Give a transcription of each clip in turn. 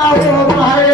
Oh, my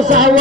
Deus, alô.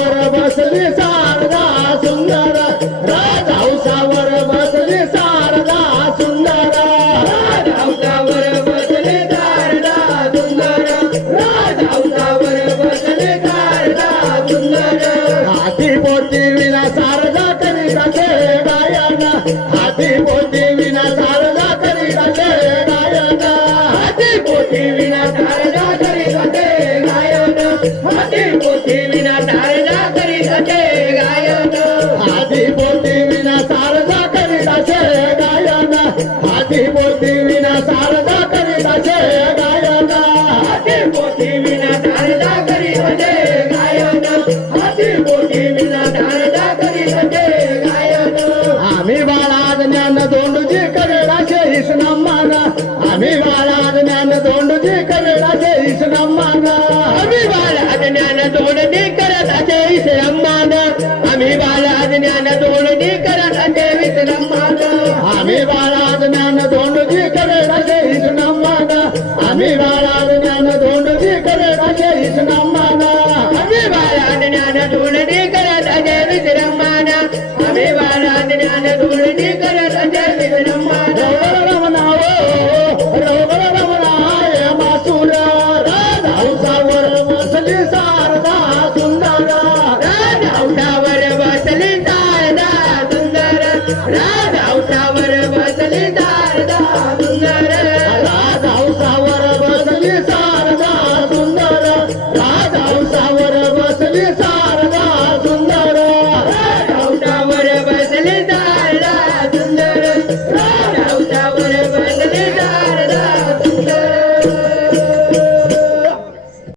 हाती पोती विना सारदा करी दाचे गायना. हाती पोती विना सारदा करी दाचे गायना. हाती पोती विना सारदा करी दाचे गायना. आम्ही बाळा ज्ञान जी करे रखे इस नाम माना हमें वाला ज्ञान ढूंढ जी करे रखे इस नाम माना हमें वाला ज्ञान ढूंढ जी करे रखे इस नाम माना हमें वाला ज्ञान ढूंढ जी करे रखे इस नाम माना रघुराम नाओ रघुराम नाय मासूरा राधा उसावर मसली सारदा सुंदरा राधा उसावर मसली सारदा सुंदरा